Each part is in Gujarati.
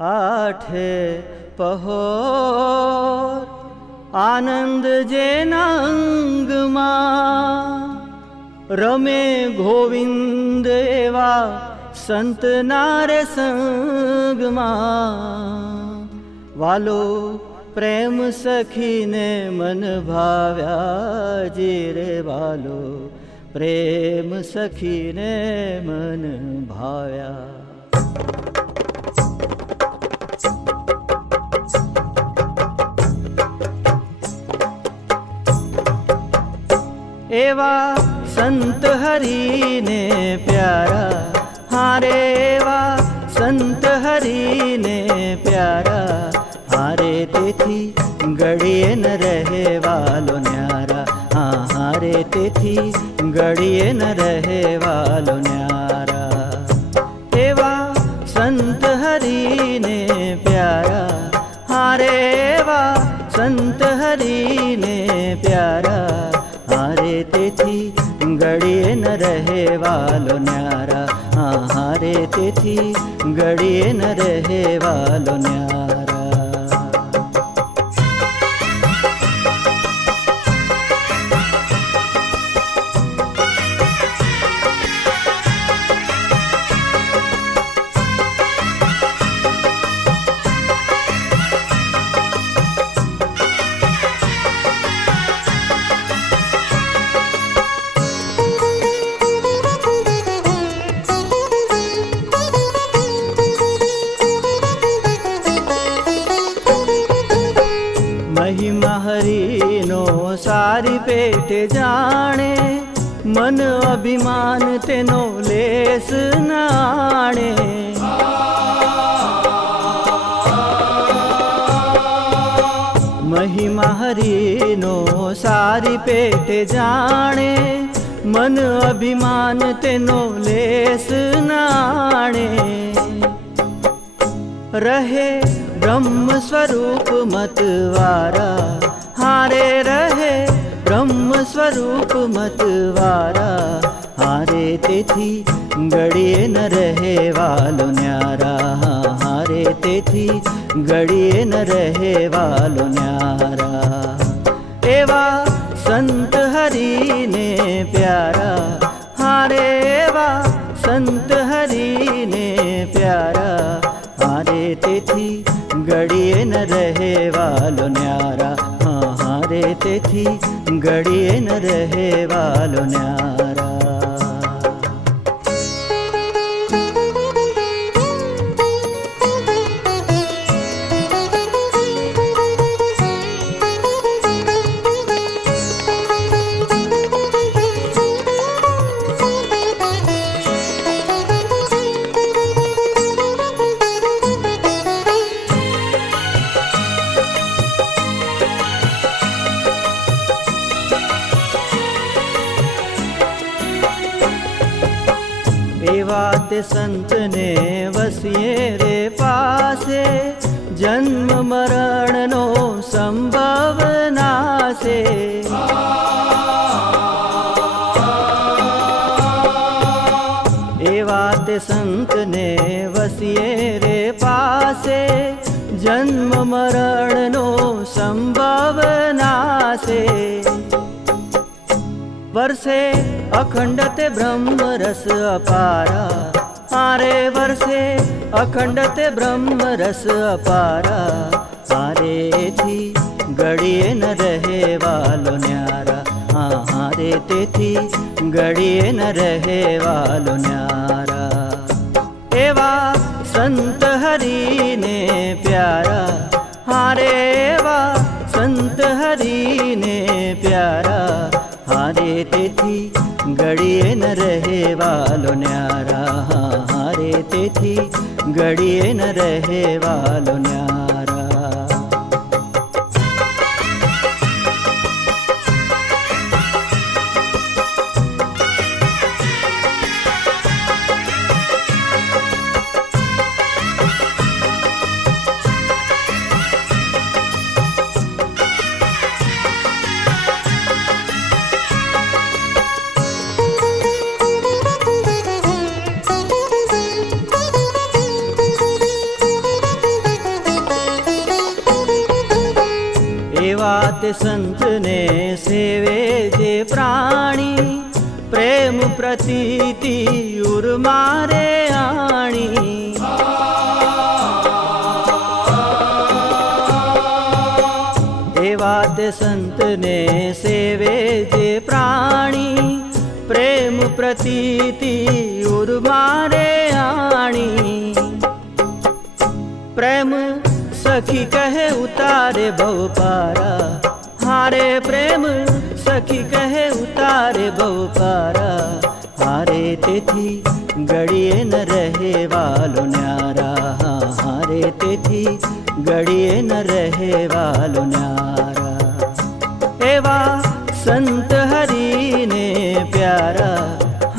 આઠે પહોર, આનંદ જેના અંગમાં રમે ગોવિંદ એવા સંતના રે સંગમાં વાલો પ્રેમ સખીને મન ભાવ્યા જે રે વાલો, પ્રેમ સખીને મન ભાવ્યા. એવા સંત હરીને પ્યારા હારે એવા સંત હરીને પ્યારા હારે તેથી ગળીએ ન રહેવાલો ન્યારા હા હારે તેથી ગળીએ ન રહેવાલો ન્યારા એવા સંત હરીને પ્યારા હારે એવા સંત હરીને હારે તેથી ગળીએ ન રહે વાલો ન્યારા. આહારે હારે તેથી ગળીએ ન રહે વાલો ન્યારા. પેટે જાણે મન અભિમાન તેનો લેસ નાણે. મહિમા હરીનો સારી પેટે જાણે મન અભિમાન તેનો લેસ નાણે. રહે બ્રહ્મ સ્વરૂપ મતવારા હારે રહે બ્રહ્મ સ્વરૂપ મતવારા હારે તેથી ગળીએ ન રહે વાલો ન્યારા. હારે તેથી ગળીએ ન રહે વાલો ન્યારા. એવા સંત હરીને પ્યારા. હારે એવા સંત હરીને પ્યારા. હારે તેથી ગળીએ ન રહે વાલો ન્યારા. તેથી ગળીએ ન રહે વાલો ન્યારા એવા તે સંતને વસીએ રે પાસે. જન્મ મરણનો સંભવ નાશે. એવા તે સંતને વસીએ રે પાસે. જન્મ મરણનો સંભવ નાશે. વર્ષે અખંડ તે બ્રહ્મરસ અપારા. આરે વર્ષે અખંડ તે બ્રહ્મરસ અપારા. હારેથી ગળીએ ન રહે વાલો ન્યારા. હા હારે તેથી ગળીએ ન રહે વાલો ન્યારા. એવા સંત હરીને પ્યારા. હારે એવા સંત હરીને પ્યારા. હારે તેથી ઘડીએ ન રહે વાલો ન્યારા. હારે તેથી ઘડીએ ન રહે વાલો ન્યારા. તે સંતને સેવે જે પ્રાણી પ્રેમ પ્રતીતિ ઉર્મારે આણી એવા તે સંતને સેવે જે પ્રાણી પ્રેમ પ્રતીતિ ઉર્મારે આણી પ્રેમ સખી કહે ઉતારે બહુ પારા હારે પ્રેમ સખી કહે ઉતારે બહુ પારા હારે તેથી ગળીએ ન રહે વાલો ન્યારા હારે તેથી ગળીએ ન રહે વાલો ન્યારા એવા સંત હરીને પ્યારા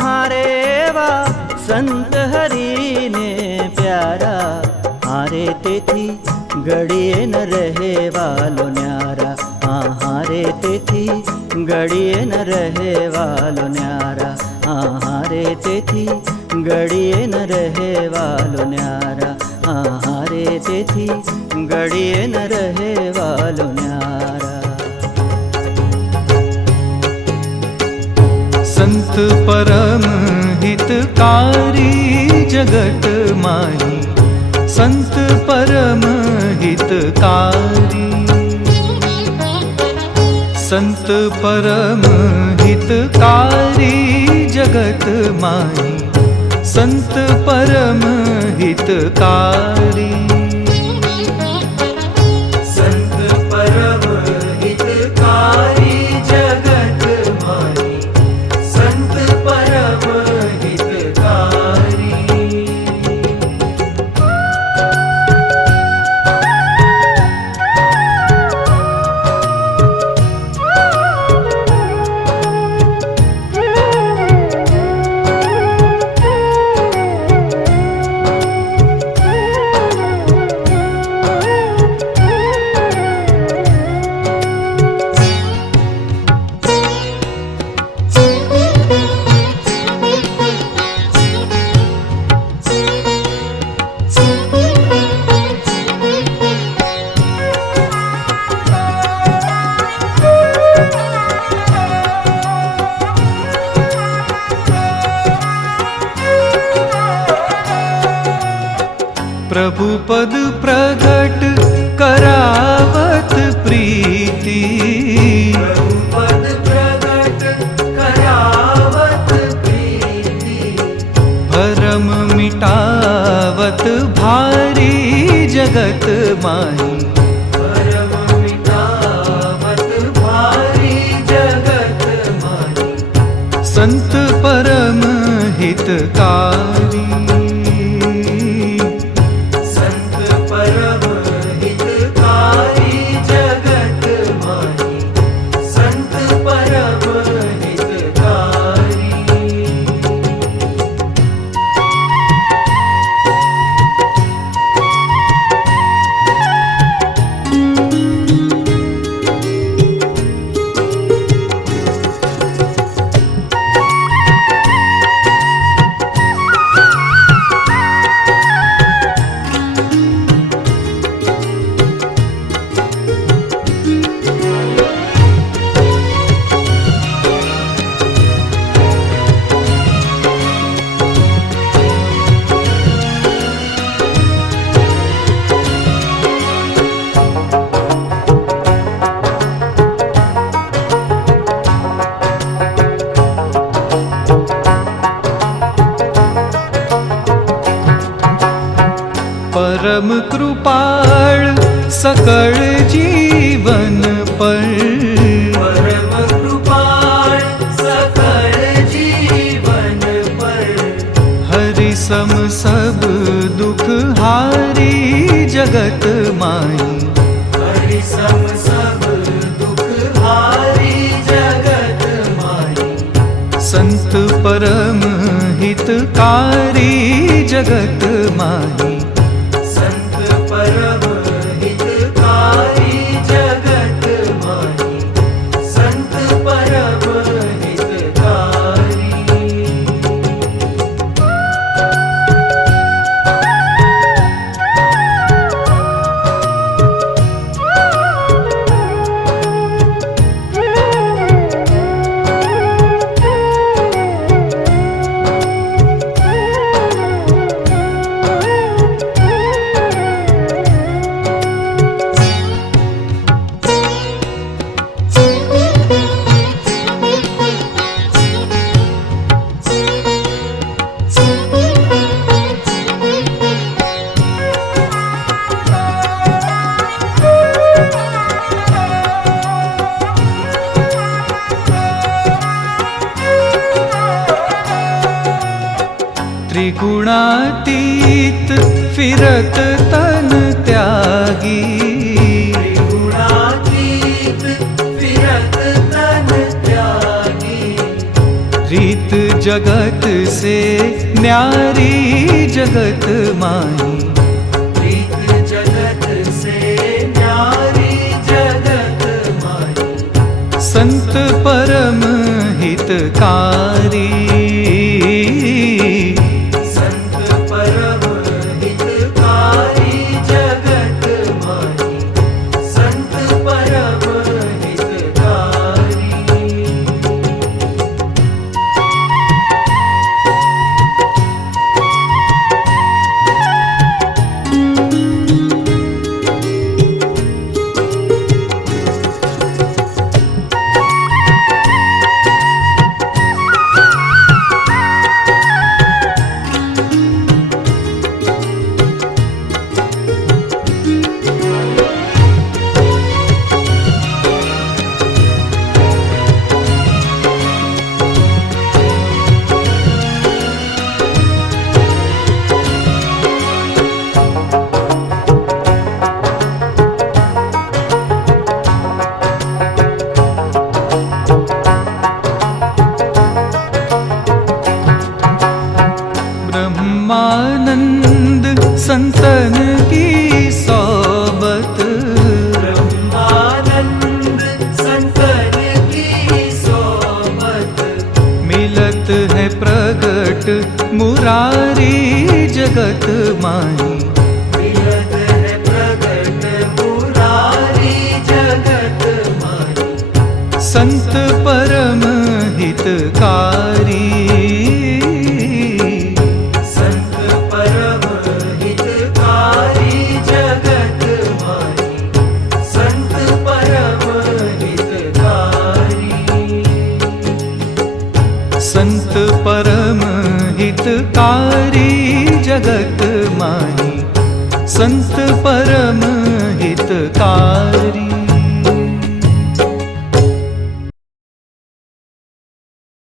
હારે એવા સંત હરીને પ્યારા હારે તેથી ગળીએ ન રહે વાલો ન્યારા હારે તેથી ઘડીએ ન રહેવાલો ન્યારા હા હારે તેથી ઘડીએ ન રહેવાલો ન્યારા હા હારે તેથી ઘડીએ ન રહેવાલો ન્યારા સંત પરમ હિતકારી જગત માહી સંત પરમ હિતકારી संत परम हितकारी जगत माही संत परम हितकारी प्रीति। भरम मिटावत भारी जगत माही सब दुख हारी जगत माई। हरि सम सब दुख हारी जगत माई। संत परम हितकारी जगत माही त्रिगुणातीत फिरत तन त्यागी त्रिगुणातीत फिरत तन त्यागी रीत जगत से न्यारी जगत माही प्रीत जगत से न्यारी जगत माही संत परम हितकारी मुरारी जगत माही प्रगट मुरारी जगत माही संत परम हितकारी